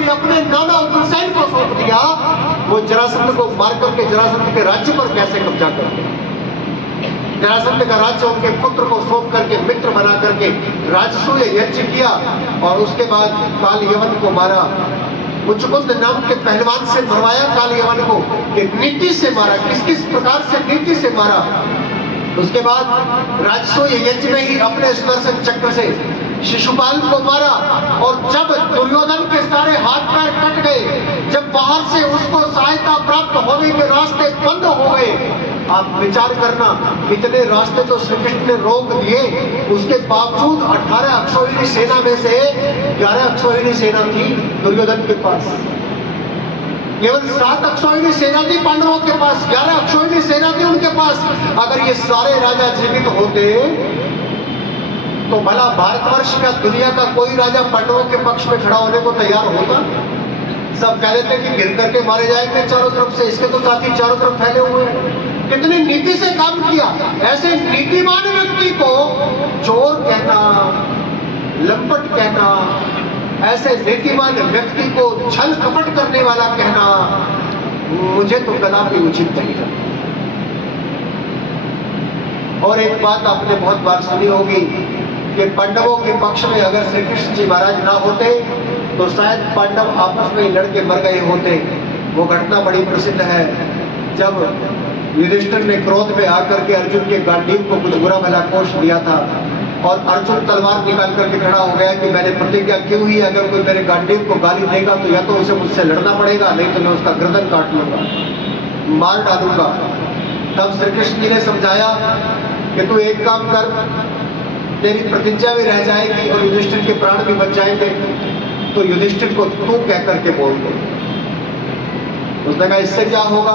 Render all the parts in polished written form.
भी अपने नाना हुसैन को सौंप दिया, वो जरासंध को मार करके जरासंध के राज्य पर कैसे कब्जा कर लिया। जरासंध का राज्य उनके पुत्र को सौंप करके मित्र बना करके राजसूय यज्ञ किया और उसके बाद काल यवन को मारा। मुचकुंद नाम के पहलवान से मरवाया काल यवन को, कि नीति से मारा। किस किस प्रकार से नीति से मारा। उसके बाद राजसूय यज्ञ में ही अपने सुदर्शन चक्र से शिशुपाल को मारा। और जब दुर्योधन के सारे हाथ पैर कट गए, जब बाहर से उसको सहायता प्राप्त होने के रास्ते बंद हो गए, आप विचार करना, इतने रास्ते तो श्री कृष्ण ने रोक दिए, उसके बावजूद 18 अक्षौहिणी सेना में से 11 अक्षौहिणी सेना थी दुर्योधन के पास, केवल 7 अक्षौहिणी सेना थी पांडवों के पास, 11 अक्षौहिणी सेना थी उनके पास। अगर ये सारे राजा जीवित होते तो भला भारतवर्ष का, दुनिया का कोई राजा पांडवों के पक्ष में खड़ा होने को तैयार होगा? सब कह देते कि गिर करके मारे जाएंगे चारों तरफ से, इसके तो साथी चारों तरफ फैले हुए हैं। कितनी नीति से काम किया। ऐसे नीतिमान व्यक्ति को चोर कहना, लंपट कहना, ऐसे नीतिमान व्यक्ति को छल कपट करने वाला कहना मुझे तो कदापि उचित नहीं लगता। और एक बात आपने बहुत बार सुनी होगी कि पांडवों के पक्ष में अगर श्री कृष्ण जी महाराज ना होते तो शायद पांडव आपस में लड़के मर गए होते। वो घटना बड़ी प्रसिद्ध है, जब युधिष्ठिर ने क्रोध में आकर के अर्जुन के गांडीव को कुछ बुरा भला कोष दिया था और अर्जुन तलवार निकाल करके खड़ा हो गया कि मैंने प्रतिज्ञा की हुई है, अगर कोई मेरे गांडीव को गाली देगा तो या तो उसे मुझसे लड़ना पड़ेगा, नहीं तो मैं उसका गर्दन काट लूंगा, मार डालूंगा। तब श्री कृष्ण जी ने समझाया कि तू एक काम कर, तेरी प्रतिज्ञा भी रह जाएगी और युधिष्ठिर के प्राण भी बच जाएंगे, तो युधिष्ठिर को तू कह करके बोल दो। उसने कहा इससे क्या होगा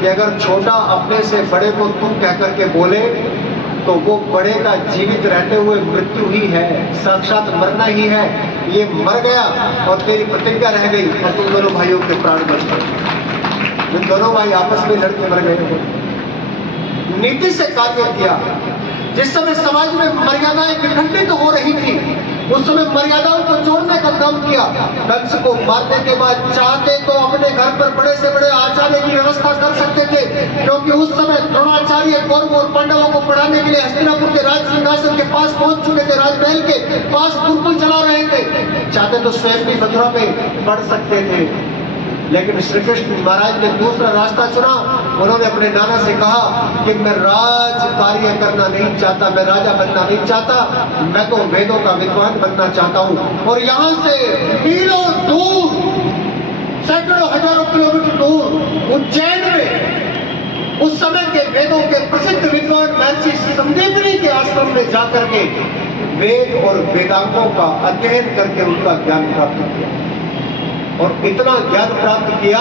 कि अगर छोटा अपने से बड़े को तू कह करके बोले तो वो बड़े का जीवित रहते हुए मृत्यु ही है, साक्षात मरना ही है। ये मर गया और तेरी प्रतिज्ञा रह गई और तुम दोनों भाइयों के प्राण बच गए। तुम दोनों भाई आपस में लड़के मर गए। नीति से कार्य किया। जिस समय समाज में मर्यादाएं विखंडित हो रही थी, उस समय मर्यादाओं को जोड़ने का काम किया। कंस को मारने के बाद चाहते तो अपने घर पर बड़े से बड़े आचार्य की व्यवस्था कर सकते थे, क्योंकि उस समय द्रोणाचार्य कौरवों और पांडवों को पढ़ाने के लिए हस्तिनापुर के राज सिंहासन के पास पहुंच चुके थे, राजमहल के पास गुरुकुल चला रहे थे। चाहते तो स्वयं भी मथुरा में पढ़ सकते थे, लेकिन श्री कृष्ण महाराज ने दूसरा रास्ता चुना। उन्होंने अपने नाना से कहा कि मैं राज कार्य करना नहीं चाहता, मैं राजा बनना नहीं चाहता, मैं तो वेदों का विद्वान बनना चाहता हूँ। और यहाँ से मीलों दूर, सैकड़ों हजारों किलोमीटर दूर उज्जैन में उस समय के वेदों के प्रसिद्ध विद्वान महर्षि संदीपनी के आश्रम में जाकर के वेद और वेदांगों का अध्ययन करके उनका ज्ञान प्राप्त किया। और इतना ज्ञान प्राप्त किया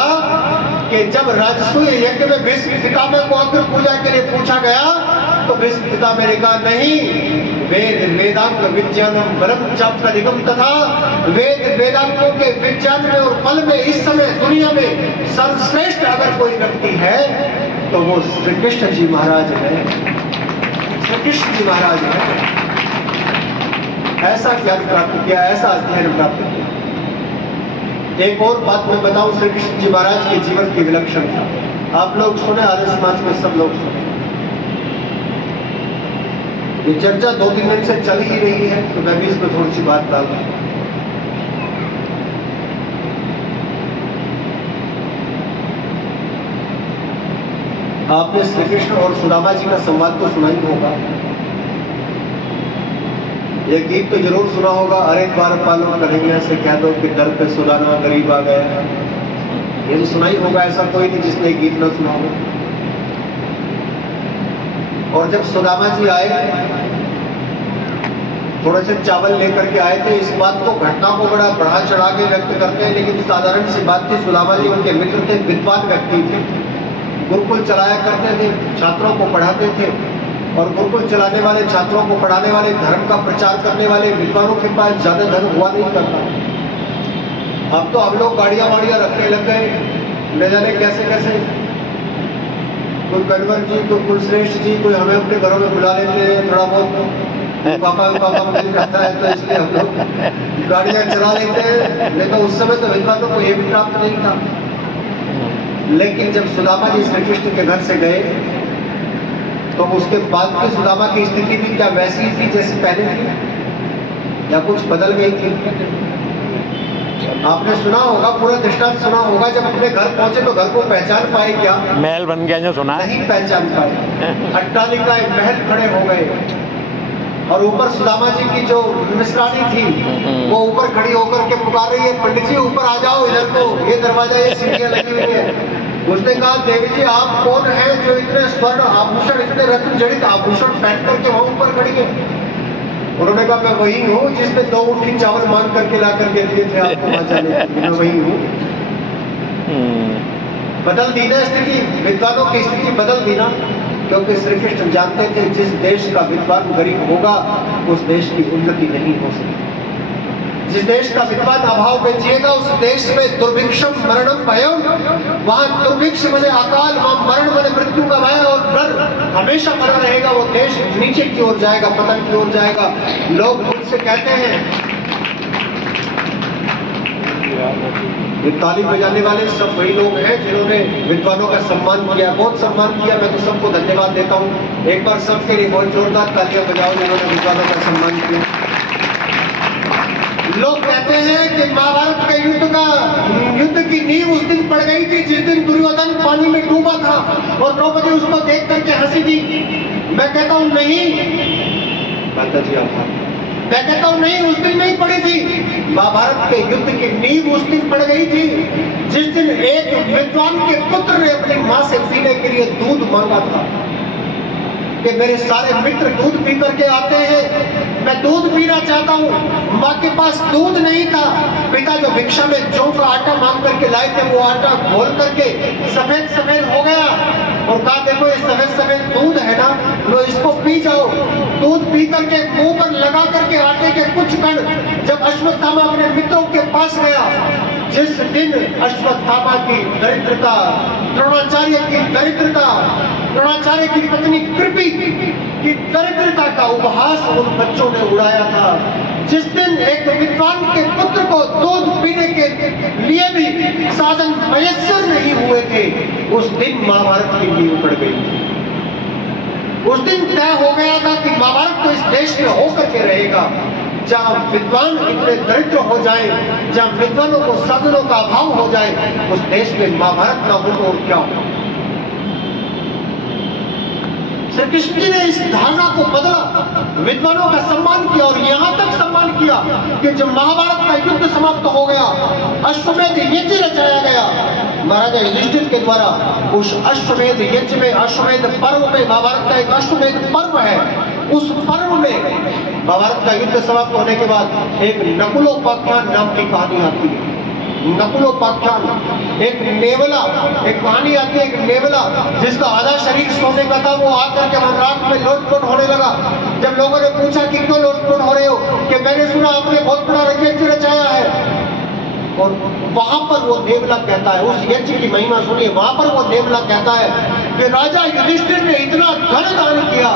कि जब राजसूय यज्ञ में भीष्म पितामह को अग्र पूजा के लिए पूछा गया तो भीष्म पितामह ने कहा नहीं, वेद वेदांग विज्ञानम बलम चाप निगम तथा वेद वेदांगों के विज्ञान में और फल में इस समय दुनिया में सर्वश्रेष्ठ अगर कोई व्यक्ति है तो वो श्री कृष्ण जी महाराज है। श्री कृष्ण जी महाराज है। ऐसा ज्ञान प्राप्त किया, ऐसा अध्ययन प्राप्त किया। एक और बात मैं बताऊं, श्री कृष्ण जी महाराज के जीवन की विलक्षणता आप लोग सुने, आर्य समाज में सब लोग सुने। ये चर्चा 2-3 दिन से चल ही रही है, तो मैं भी इसमें थोड़ी सी बात डाल दूं। आपने श्री कृष्ण और सुदामा जी का संवाद तो सुना ही होगा। ये गीत तो जरूर सुना होगा, अरे द्वार पालो कन्हैया से कह दो कि दर पे सुदामा गरीब आ गया। ये तो सुना ही होगा, ऐसा कोई नहीं जिसने गीत ना सुना हो। और जब सुदामा जी आए, थोड़े से चावल लेकर के आए थे। इस बात को, घटना को बड़ा बढ़ा चढ़ा के व्यक्त करते हैं, लेकिन साधारण सी बात थी। सुदामा जी उनके मित्र थे, विद्वान व्यक्ति थे, गुरुकुल चलाया करते थे, छात्रों को पढ़ाते थे। और गुरुकुल चलाने वाले, छात्रों को पढ़ाने वाले, धर्म का प्रचार करने वाले विद्वानों के पास ज्यादा धन हुआ नहीं करता। अब तो हम लोग गाड़ियां वाड़ियां रखने लग गए, न जाने कैसे कैसे। कोई कन्वर जी, कोई कुलश्रेष्ठ जी, कोई हमें अपने घरों में बुला लेते हैं, थोड़ा बहुत पापा मिल जाता है तो इसलिए हम लोग गाड़ियां चला लेते हैं। नहीं तो उस समय तो विद्वानों को ये भी प्राप्त नहीं था। लेकिन जब सुदामा जी श्री कृष्ण के घर से गए तो उसके बाद की सुदामा की स्थिति भी क्या वैसी ही थी जैसे पहले थी या कुछ बदल गई थी? आपने सुना होगा, पूरा दृष्टांत सुना होगा, जब अपने घर पहुंचे तो घर को पहचान पाए क्या? महल बन गया जो सुना नहीं पहचान पाए। अट्टालिकाएं महल खड़े हो गए और ऊपर सुदामा जी की जो मिश्रानी थी वो ऊपर खड़ी होकर के पुकार रही है, पंडित जी ऊपर आ जाओ इधर को, ये दरवाजा, ये सीढ़ियां लगी हुई है। उसने कहा, देवी जी आप कौन है जो इतने स्वर्ण आभूषण, इतने रत्न जड़ित आभूषण पहन करके वहां ऊपर खड़ी है? उन्होंने कहा, मैं वही हूँ जिसने 2 मुट्ठी चावल मांग करके ला करके दिए थे आपको वहां जाने के लिए, मैं वही हूँ। बदल दी ना स्थिति, विद्वानों की स्थिति बदल दी ना, क्योंकि श्री कृष्ण जानते थे जिस देश का विद्वान गरीब होगा उस देश की उन्नति नहीं हो सकती। जिस देश का विद्वान अभाव में जिएगा उस देश में दुर्भिक्षम मरणम भयम, वहां दुर्भिक्ष बने अकाल, वहां मरण बने मृत्यु का भय और डर हमेशा बना रहेगा। वो देश नीचे की ओर जाएगा, पतन की ओर जाएगा। लोग मुझसे कहते हैं, ये ताली बजाने वाले सब वही लोग हैं जिन्होंने विद्वानों का सम्मान किया, बहुत सम्मान किया। मैं तो सबको धन्यवाद देता हूँ। एक बार सबके लिए बहुत जोरदार तालियां बजाओ जिन्होंने विद्वानों का सम्मान किया। लोग कहते हैं कि महाभारत के युद्ध की नींव उस दिन पड़ गई थी जिस दिन दुर्योधन पानी में डूबा था और द्रौपदी उसको देख करके हंसी थी। मैं कहता हूं नहीं, माता जी आभार। मैं कहता हूं नहीं, उस दिन नहीं पड़ी थी। महाभारत के युद्ध की नींव उस दिन पड़ गई थी जिस दिन एक विद्वान के पुत्र ने अपनी मां से पीने के लिए दूध मांगा था कि मेरे सारे मित्र दूध पी करके आते हैं, मैं दूध पीना चाहता हूँ। माँ के पास दूध नहीं था। पिता जो भिक्षा में जौ का आटा मांग करके लाए थे वो आटा घोल करके सफेद सफेद हो गया और कहा, देखो ये सफेद सफेद दूध है ना, लो इसको पी जाओ। दूध पी करके मुंह पर लगा करके आटे के कुछ कण जब अश्वत्थामा अपने मित्रों के पास गया, जिस दिन अश्वत्थामा की दरिद्रता, द्रोणाचार्य की दरिद्रता, द्रोणाचार्य की पत्नी कृपि की दरिद्रता का उपहास उन बच्चों ने उड़ाया था, जिस दिन एक विद्वान के पुत्र को दूध पीने के लिए भी साधन मयस्सर नहीं हुए थे, उस दिन महाभारत की नींव पड़ गई थी। उस दिन तय हो गया था कि महाभारत तो इस देश में होकर के रहेगा जहां विद्वान इतने दरिद्र हो जाए, जहां विद्वानों को साधनों का अभाव हो जाए, उस देश में महाभारत ना हो तो क्या हो। श्री कृष्ण जी ने इस धारणा को बदला, विद्वानों का सम्मान किया और यहां तक सम्मान किया कि जब महाभारत का युद्ध समाप्त हो गया, अश्वमेध यज्ञ रचाया गया महाराजा युधिष्ठिर के द्वारा। उस अश्वमेध यज्ञ में, अश्वमेध पर्व में, महाभारत का एक अश्वमेध पर्व है, उस पर्व में महाभारत का युद्ध समाप्त होने के बाद एक नकुलोपाख्यान नाम की कहानी आती है। नकुलोपाख्यान, एक नेवला, एक कहानी आती है, एक नेवला जिसका आधा शरीर सोने का था, वो आकर के रात में लोटपोट होने लगा। जब लोगों ने पूछा कि क्यों लोटपोट हो रहे हो, कि मैंने सुना आपने बहुत बड़ा यज्ञ रचाया है। और वहां पर वो नेवला कहता है, उस यज्ञ की महिमा सुनिए, वहां पर वो नेवला कहता है कि राजा युधिष्ठिर ने इतना धन दान किया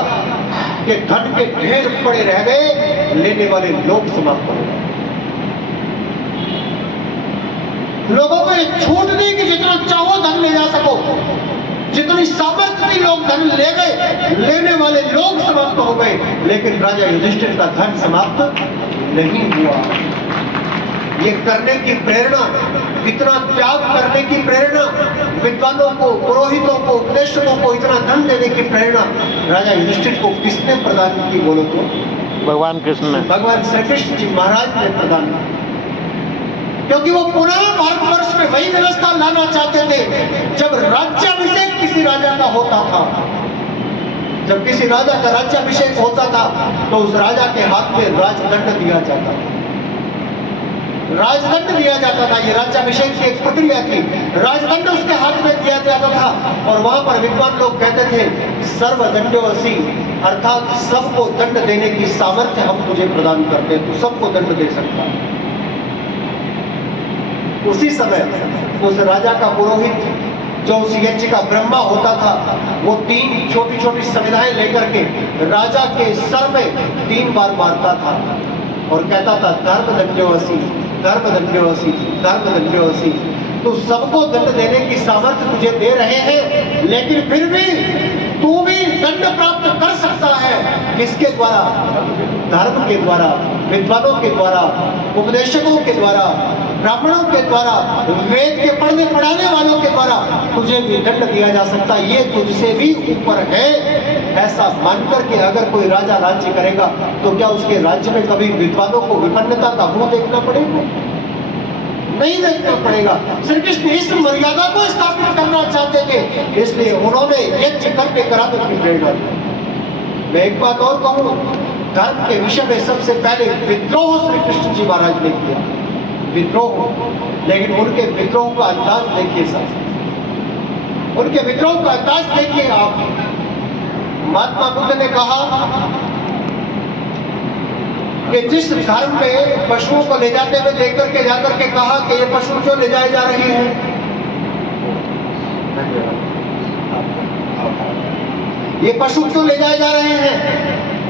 कि धन के ढेर पड़े रह गए, लेने वाले लोग समाप्त हो गए। लोगों को एक छूट दी कि जितना चाहो धन ले जा सको, जितनी सामर्थ्य थी लोग धन ले गए, लेने वाले लोग समाप्त हो गए, लेकिन राजा युधिष्ठिर का धन समाप्त नहीं हुआ। ये करने की प्रेरणा, इतना त्याग करने की प्रेरणा, विद्वानों को, पुरोहितों को, उपदेशकों को इतना धन देने की प्रेरणा राजा युधिष्ठिर को किसने प्रदान की बोलो तो? भगवान कृष्ण ने, भगवान श्री कृष्ण जी महाराज ने प्रदान की। क्योंकि वो पुनः भारतवर्ष में वही व्यवस्था लाना चाहते थे जब राज्याभिषेक किसी राजा का होता था। जब किसी राजा का राज्याभिषेक होता था तो उस राजा के हाथ में राजदंड दिया जाता था, राजदंड दिया जाता था। ये राज्याभिषेक की एक प्रक्रिया थी, राजदंड उसके हाथ में दिया जाता था। और वहां पर विद्वान लोग कहते थे सर्वदंडोऽसि, अर्थात सबको दंड देने की सामर्थ्य हम तुझे प्रदान करते हैं, तू सबको दंड दे सकता है। उसी समय उस राजा का पुरोहित जो उस यज्ञ का ब्रह्मा होता था, वो 3 छोटी छोटी संविधाएं लेकर के राजा के सर में 3 बार मारता था और कहता था धर्म दंड्योऽसि, धर्म दंड्योऽसि, धर्म दंड्योऽसि। तो सबको दंड देने की सामर्थ्य तुझे दे रहे हैं, लेकिन फिर भी तू भी दंड प्राप्त कर सकता है। किसके द्वारा? धर्म के द्वारा, विद्वानों के द्वारा, उपदेशकों के द्वारा, ब्राह्मणों के द्वारा, वेद के पढ़ने पढ़ाने वालों के द्वारा तुझे भी दंड दिया जा सकता है। ये तुझसे भी ऊपर है, ऐसा मानकर के अगर कोई राजा राज्य करेगा तो क्या उसके राज्य में कभी विद्वानों को विपन्नता का मुंह देखना पड़ेगा? नहीं देखना पड़ेगा। श्री कृष्ण इस मर्यादा को स्थापित करना चाहते थे, इसलिए उन्होंने यज्ञ करके कराने की प्रेरणा दी। मैं एक बात और कहूं, धर्म के विषय में सबसे पहले विद्रोह श्री कृष्ण जी महाराज ने किया, विद्रोह। लेकिन उनके विद्रोह का अंदाज देखिए सर, उनके विद्रोह का अंदाज देखिए आप। महात्मा बुद्ध ने कहा कि जिस धर्म में पशुओं को ले जाते हुए लेकर के जाकर के कहा कि ये पशु क्यों ले जाए जा रहे हैं, ये पशु क्यों ले जाए जा रहे हैं?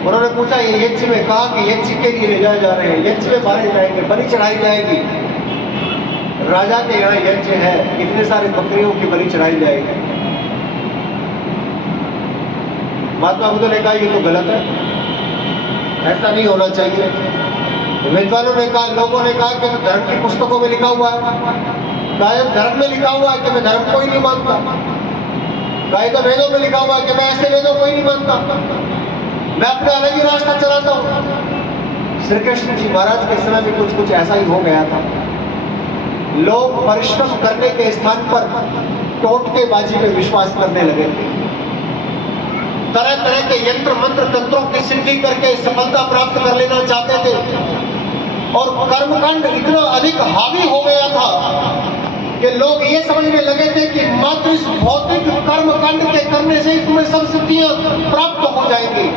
उन्होंने पूछा, ये यज्ञ में, कहा कि यज्ञ के लिए ले जाए जा रहे हैं, यज्ञ में मारे जाएंगे, बलि चढ़ाई जाएगी। राजा के यहाँ यज्ञ है, इतने सारे बकरियों की बलि चढ़ाई जाएगी। महात्मा बुद्ध ने कहा ये तो गलत है, ऐसा नहीं होना चाहिए। विद्वानों ने कहा, लोगों ने कहा कि धर्म की पुस्तकों में लिखा हुआ है, धर्म में लिखा हुआ है कि मैं धर्म को ही नहीं मानता, तो वेदों में लिखा हुआ है कि मैं ऐसे वेदों को ही नहीं मानता, मैं अपना अलग ही रास्ता चलाता हूं। श्री कृष्ण जी महाराज के समय में कुछ कुछ ऐसा ही हो गया था। लोग परिश्रम करने के स्थान पर टोटकेबाजी में विश्वास करने लगे थे, तरह तरह के यंत्र मंत्र तंत्रों की सिद्धि करके सफलता प्राप्त कर लेना चाहते थे, और कर्मकांड इतना अधिक हावी हो गया था कि लोग ये समझने लगे थे कि मात्र इस भौतिक कर्मकांड के करने से ही तुम्हें सब सिद्धियां प्राप्त हो जाएंगी।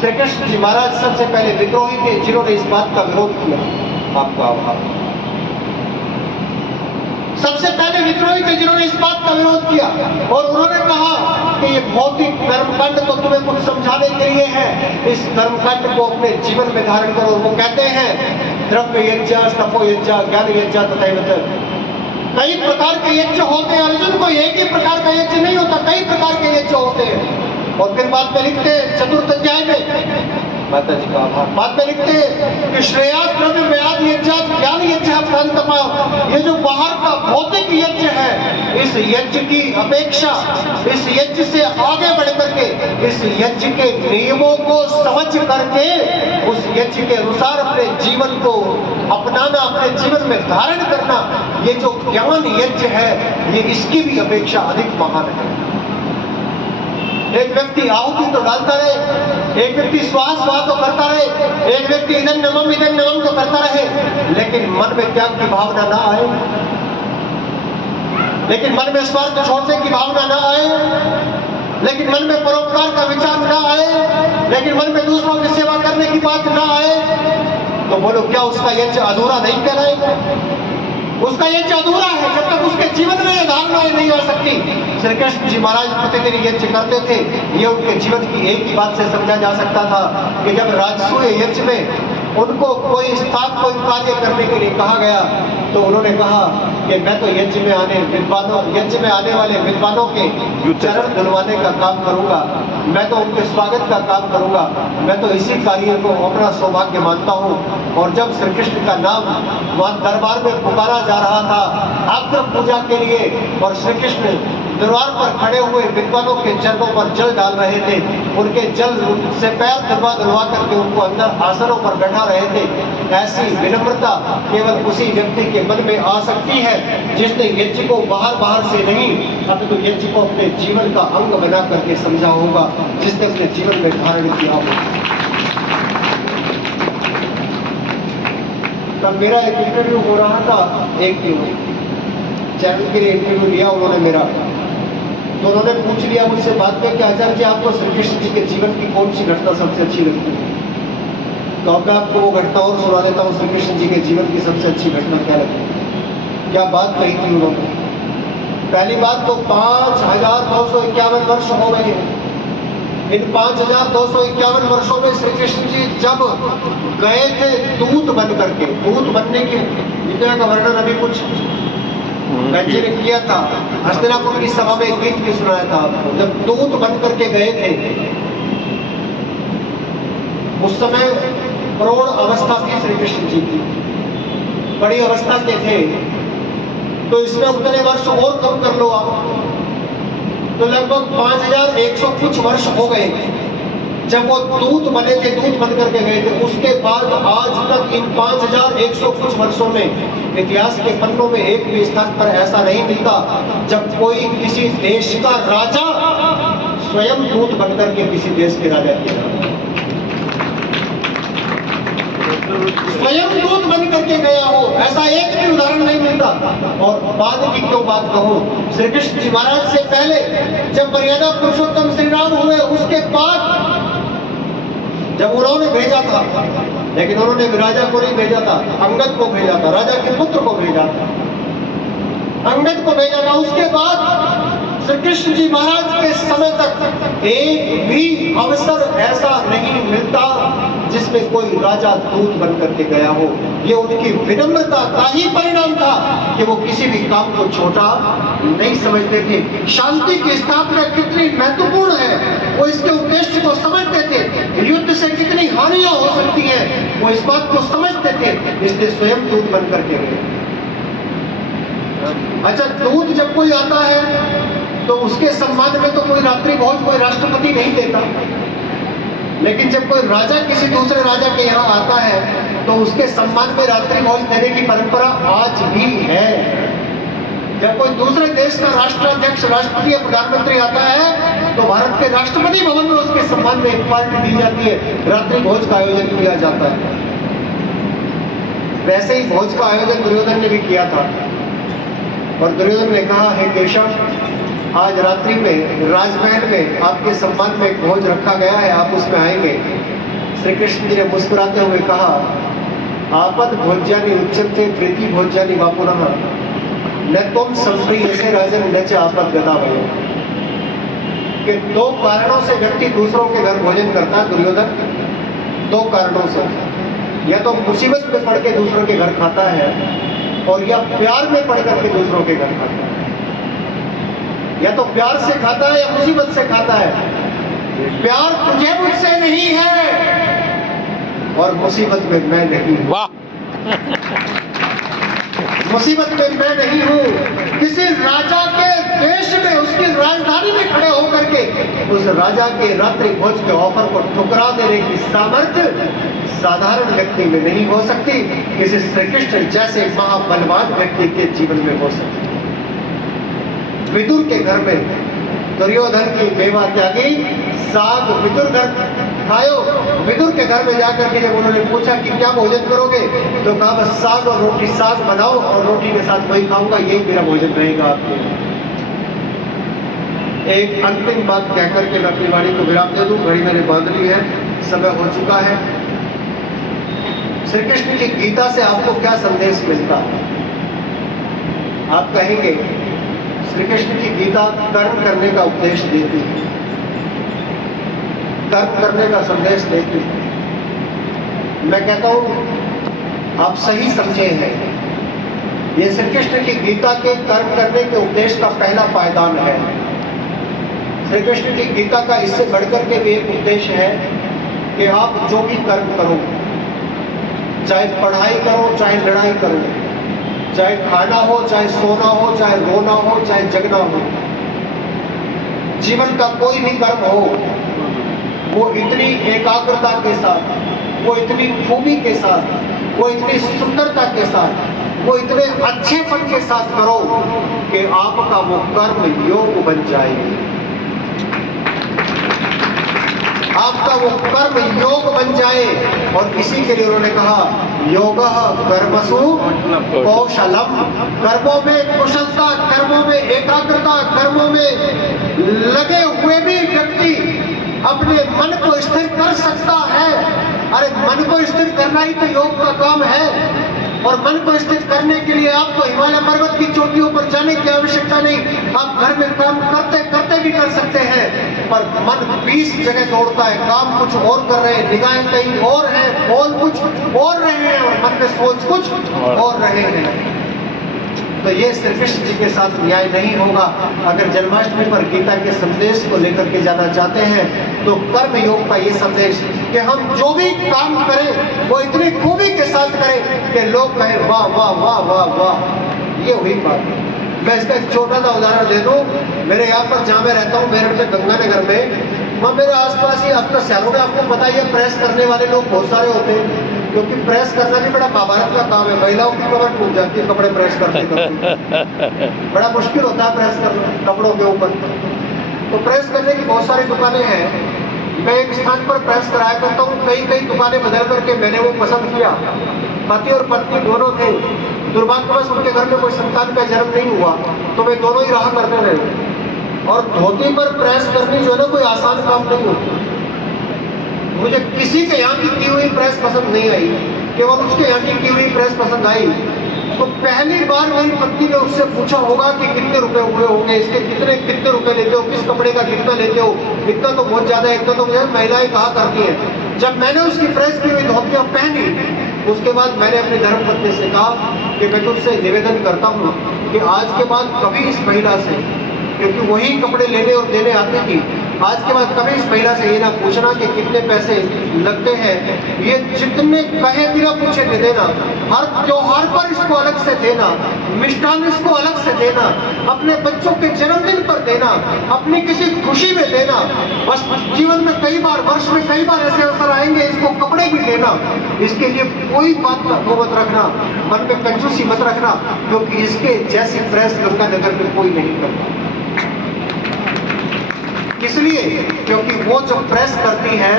श्री कृष्ण जी महाराज सबसे पहले विद्रोही थे जिन्होंने इस बात का विरोध किया। आपका आभार। सबसे पहले विद्रोही थे जिन्होंने इस बात का विरोध किया, और उन्होंने कहा कि ये भौतिक कर्मकांड तो तुम्हें कुछ समझाने के लिए है, इस कर्मकांड को अपने जीवन में धारण करो। वो कहते हैं द्रव्य यज्ञ, तपो यज्ञ, ज्ञान यज्ञ तथैव। कई प्रकार के यज्ञ होते हैं अर्जुन, को एक ही प्रकार का यज्ञ नहीं होता, कई प्रकार के यज्ञ होते हैं। और फिर बाद में लिखते हैं चतुर्थ अध्याय में, माता जी का आभार, बाद में लिखते हैं कि श्रेयास द्रव्य व्याद यज्ञ ज्ञान यज्ञ तपा। ये जो बाहर का भौतिक यज्ञ है, इस यज्ञ की अपेक्षा, इस यज्ञ से आगे बढ़ करके इस यज्ञ के नियमों को समझ करके उस यज्ञ के अनुसार अपने जीवन को अपनाना, अपने जीवन में धारण करना, ये जो ज्ञान यज्ञ है, ये इसकी भी अपेक्षा अधिक महान है। एक व्यक्ति आहुति तो डालता रहे, एक व्यक्ति स्वाहा स्वाहा तो करता रहे, एक व्यक्ति इदं नमम तो करता रहे, लेकिन मन में त्याग की भावना ना आए, लेकिन मन में स्वार्थ छोड़ने की भावना ना आए, लेकिन मन में परोपकार का विचार ना आए, लेकिन मन में दूसरों की सेवा करने की बात ना आए, तो बोलो क्या उसका यज्ञ अधूरा नहीं कहलाएगा? उसका यज्ञ अधूरा है जब तक उसके जीवन में ये धारणाएं नहीं आ सकती। श्री कृष्ण जी महाराज प्रतिदिन यज्ञ करते थे, ये उनके जीवन की एक ही बात से समझा जा सकता था कि जब राजसूय यज्ञ में उनको कोई स्थान, कोई कार्य करने के लिए कहा गया, तो उन्होंने कहा कि मैं तो यज्ञ में आने वाले विद्वानों के चरण धुलवाने का काम करूंगा, मैं तो उनके स्वागत का काम करूंगा, मैं तो इसी कार्य को अपना सौभाग्य मानता हूँ। और जब श्री कृष्ण का नाम वहां दरबार में पुकारा जा रहा था आग्रह पूजा के लिए, और श्री कृष्ण दरबार पर खड़े हुए विद्वानों के चरणों पर जल डाल रहे थे, उनके जल से पैर धुलवा करके उनको अंदर आसनों पर बैठा रहे थे, ऐसी विनम्रता केवल उसी व्यक्ति के मन में आ सकती है जिसने यज्ञ को बाहर से नहीं, अपितु यज्ञ को अपने जीवन का अंग बना करके समझा होगा, जिसने अपने जीवन में धारण किया होगा। तब मेरा एक इंटरव्यू हो रहा था, एक चैनल के लिए इंटरव्यू लिया उन्होंने मेरा, तो उन्होंने पूछ लिया मुझसे बाद में कि आचार्य जी आपको श्री कृष्ण जी के जीवन की कौन सी घटना सबसे अच्छी लगती है? तो अब मैं आपको वो घटना और सुना देता हूँ, श्री कृष्ण जी के जीवन की सबसे अच्छी घटना क्या लगती है, क्या बात कही थी उन्होंने। पहली बात तो 5251 वर्ष हो गए। इन 5251 वर्षों में श्री कृष्ण जी जब गए थे दूत बन करके, दूत बनने की विद्या का वर्णन अभी कुछ जी ने किया था, हस्तिनापुर की सभा में एक गीत भी सुनाया था आपको। जब दूत बन करके गए थे उस समय प्रौढ़ अवस्था थी श्री कृष्ण जी की, बड़ी अवस्था के थे। तो इसमें उतने वर्ष और कम कर लो आप, तो लगभग 5100 कुछ वर्ष हो गए जब वो दूत बने थे, दूत बन करके गए थे। उसके बाद आज तक इन 5100 कुछ वर्षों में इतिहास के पन्नों में एक भी स्थान पर ऐसा नहीं मिलता जब कोई किसी देश का राजा स्वयं दूत बन करके किसी देश के राजा के स्वयं दूत बन करके गया हो, ऐसा एक भी उदाहरण नहीं मिलता। और बाद की क्यों बात कहूं, श्री कृष्ण जी महाराज से पहले जब मर्यादा पुरुषोत्तम श्री राम हुए, उसके बाद जब उन्होंने भेजा था, लेकिन उन्होंने राजा को नहीं भेजा था, अंगद को भेजा था, राजा के पुत्र को भेजा था, अंगद को भेजा था। उसके बाद श्री कृष्ण जी महाराज के समय तक एक भी अवसर ऐसा नहीं मिलता जिसमें कोई राजा दूत बन करके गया हो। ये उनकी विनम्रता का ही परिणाम था कि वो किसी भी काम को छोटा नहीं समझते थे। शांति की स्थापना कितनी महत्वपूर्ण है वो इसके उद्देश्य को समझते थे, युद्ध से कितनी हानियां हो सकती है वो इस बात को समझते थे, इसलिए स्वयं दूत बन करके गए। अच्छा, दूत जब कोई आता है तो उसके सम्मान में तो कोई रात्रि भोज कोई राष्ट्रपति नहीं देता, लेकिन जब कोई राजा किसी दूसरे राजा के यहाँ आता है तो उसके सम्मान में रात्रि भोज देने की परंपरा आज भी है। जब कोई दूसरे देश का राष्ट्राध्यक्ष, राष्ट्रपति या प्रधानमंत्री आता है तो भारत के राष्ट्रपति भवन में उसके सम्मान में एक पार्टी दी जाती है, रात्रि भोज का आयोजन किया जाता है। वैसे ही भोज का आयोजन दुर्योधन ने भी किया था और दुर्योधन ने कहा, हे केशव, आज रात्रि में राजमहल में आपके सम्मान में एक भोज रखा गया है, आप उसमें आएंगे। श्री कृष्ण जी ने मुस्कुराते हुए कहा, आपद भोज्यानि उच्यन्ते प्रीति भोज्यानि वा पुनः न त्वं संप्रीयसे राजन न च आपद गता वयो। कि दो कारणों से व्यक्ति दूसरों के घर भोजन करता है दुर्योधन, दो कारणों से, या तो मुसीबत में पड़ के दूसरों के घर खाता है और या प्यार में पड़ करके दूसरों के घर खाता है। या तो प्यार से खाता है या मुसीबत से खाता है। प्यार तुझे मुझसे नहीं है और मुसीबत में मैं नहीं हूं। वाह मुसीबत में मैं नहीं हूं। किसी राजा के देश में उसकी राजधानी में खड़े होकर के उस राजा के रात्रि भोज के ऑफर को ठुकरा देने की सामर्थ्य साधारण व्यक्ति में नहीं हो सकती, किसी श्री कृष्ण जैसे महाबलवान व्यक्ति के जीवन में हो सकती। विदुर के घर में दुर्योधन की मेवा त्यागी, साग विदुर घर खायो। विदुर के घर में जाकर के जब उन्होंने पूछा कि क्या भोजन करोगे, तो कहा बस साग और रोटी, साग बनाओ और रोटी के साथ वही खाऊंगा, यही मेरा भोजन रहेगा आपके। एक अंतिम बात कहकर के मैं अपनी वाणी को विराम दे दूं, घड़ी मैंने बांध ली है, समय हो चुका है। श्री कृष्ण की गीता से आपको क्या संदेश मिलता है? आप कहेंगे श्री कृष्ण की गीता कर्म करने का उपदेश देती है, कर्म करने का संदेश देती है। मैं कहता हूं आप सही समझे हैं, ये श्री कृष्ण की गीता के कर्म करने के उपदेश का पहला पायदान है। श्री कृष्ण की गीता का इससे बढ़कर के भी एक उद्देश्य है कि आप जो भी कर्म करो, चाहे पढ़ाई करो, चाहे लड़ाई करो, चाहे खाना हो, चाहे सोना हो, चाहे रोना हो, चाहे जगना हो, जीवन का कोई भी कर्म हो, वो इतनी एकाग्रता के साथ, वो इतनी खूबी के साथ, वो इतनी सुंदरता के साथ, वो इतने अच्छेपन के साथ करो कि आपका वो कर्म योग बन जाएगी। आपका वो कर्म योग बन जाए। और इसी के लिए उन्होंने कहा योगः कर्मसु कौशलम, कर्मों में कुशलता, कर्मों में एकाग्रता, कर्मों में लगे हुए भी व्यक्ति अपने मन को स्थिर कर सकता है। अरे मन को स्थिर करना ही तो योग का काम है। और मन को स्थिर करने के लिए आपको हिमालय पर्वत की चोटियों पर जाने की आवश्यकता नहीं। आप घर में काम करते करते भी कर सकते हैं, पर मन 20 जगह दौड़ता है, काम कुछ और कर रहे हैं, निगाहें कहीं और है, बोल कुछ और रहे हैं और मन में सोच कुछ और रहे हैं। तो ये श्री कृष्ण जी के साथ न्याय नहीं होगा। अगर जन्माष्टमी पर गीता के संदेश को लेकर के जाना चाहते हैं तो कर्म योग का ये संदेश कि हम जो भी काम करें वो इतनी खूबी के साथ करें कि लोग कहें वाह वाह वाह वाह वाह। ये हुई बात। मैं इसका एक छोटा सा उदाहरण दे दूं। मेरे यहाँ पर जहाँ मैं रहता हूँ, मेरठ में गंगानगर में, वहाँ मेरे आसपास ही अपना शहरों में आपको पता ही है प्रेस करने वाले लोग बहुत सारे होते हैं, क्योंकि प्रेस करना भी बड़ा महाभारत का काम है। महिलाओं की कमर टूट जाती है कपड़े प्रेस करते करते। बड़ा मुश्किल होता है प्रेस करना कपड़ों के ऊपर। तो प्रेस करने की बहुत सारी दुकानें हैं। मैं एक स्थान पर प्रेस कराया करता हूँ, कई कई दुकानें बदल करके मैंने वो पसंद किया। पति और पत्नी दोनों थे, दुर्भाग्यवश उनके घर में कोई संतान का जन्म नहीं हुआ, तो वे दोनों ही रहा करते रहे। और धोती पर प्रेस करनी जो है ना कोई आसान काम नहीं होता। मुझे किसी के यहाँ की हुई प्रेस पसंद नहीं आई, केवल उसके यहाँ की हुई प्रेस पसंद आई। तो पहली बार मेरी पत्नी ने उससे पूछा होगा कि कितने रुपए हुए होंगे, इसके कितने रुपए लेते हो, किस कपड़े का कितना लेते हो। इतना तो बहुत ज्यादा है, इतना तो मुझे महिलाएं कहा करती हैं। जब मैंने उसकी प्रेस की हुई धोतियां पहनी, उसके बाद मैंने अपनी धर्मपत्नी से कहा कि मैं तुझसे निवेदन करता हूँ कि आज के बाद कभी इस महिला से, क्योंकि वही कपड़े लेने और देने आती थी, आज के बाद कभी इस महिला से ये ना पूछना कि कितने पैसे लगते हैं। ये जितने कहे बिना पूछे दे देना, हर त्योहार पर इसको अलग से देना, मिष्ठान इसको अलग से देना, अपने बच्चों के जन्मदिन पर देना, अपनी किसी खुशी में देना। बस जीवन में कई बार, वर्ष में कई बार ऐसे अवसर आएंगे, इसको कपड़े भी देना। इसके लिए कोई बात वो मत रखना, मन में कंजूसी मत रखना, क्योंकि इसके जैसी प्रेस गंगानगर में कोई नहीं करता। इसलिए क्योंकि वो जब प्रेस करती है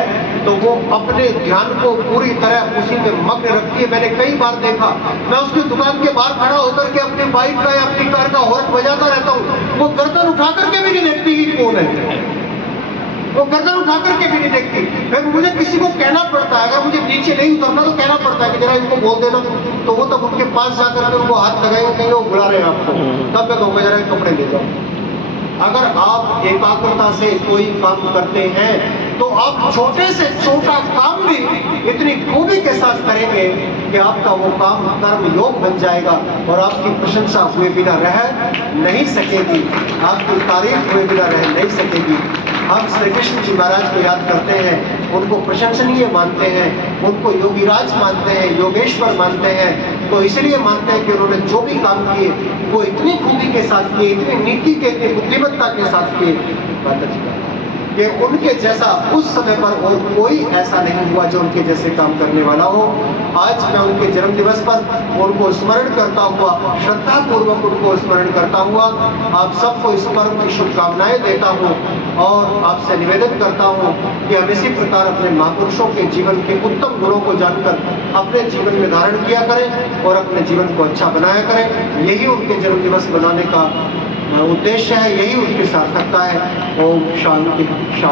तो वो अपने ध्यान को पूरी तरह उसी में मग्न रखती है। मैंने कई बार देखा, मैं उसकी दुकान के बाहर खड़ा होकर के अपनी बाइक का या अपनी कार का हॉर्न बजाता रहता हूँ, वो गर्दन उठा करके भी नहीं देखती कि कौन है, वो गर्दन उठा करके भी नहीं देखती। फिर मुझे किसी को कहना पड़ता है, अगर मुझे नीचे नहीं उतरना तो कहना पड़ता है कि जरा इनको बोल देना, तो वो तब उनके पास जाकर के उनको हाथ लगाएंगे, कहीं वो बुला रहे हैं आपको, तब मैं कहूँगा जरा कपड़े ले जाओ। अगर आप एकाग्रता से कोई काम करते हैं तो आप छोटे से छोटा काम भी इतनी खूबी के साथ करेंगे कि आपका वो काम कर्म योग बन जाएगा और आपकी प्रशंसा हुए बिना रह नहीं सकेगी, आपकी तारीफ हुए बिना रह नहीं सकेगी। हम श्री कृष्ण जी महाराज को याद करते हैं, उनको प्रशंसनीय मानते हैं, उनको योगीराज मानते हैं, योगेश्वर मानते हैं। तो इसलिए मानते हैं कि उन्होंने जो भी काम किए वो इतनी खूबी के साथ किए, इतनी नीति के, इतनी बुद्धिमत्ता के साथ किए कि उनके जैसा उस समय पर और कोई ऐसा नहीं हुआ जो उनके जैसे काम करने वाला हो। आज मैं उनके जन्म दिवस पर उनको स्मरण करता हुआ, श्रद्धा पूर्वक उनको स्मरण करता हुआ आप सबको इस पर्व की शुभकामनाएं देता हूँ और आपसे निवेदन करता हूँ कि हम इसी प्रकार अपने महापुरुषों के जीवन के उत्तम गुणों को जानकर अपने जीवन में धारण किया करें और अपने जीवन को अच्छा बनाया करें। यही उनके जन्म दिवस बनाने का उद्देश्य है, यही उनकी सार्थकता है। ओम शांति शांति।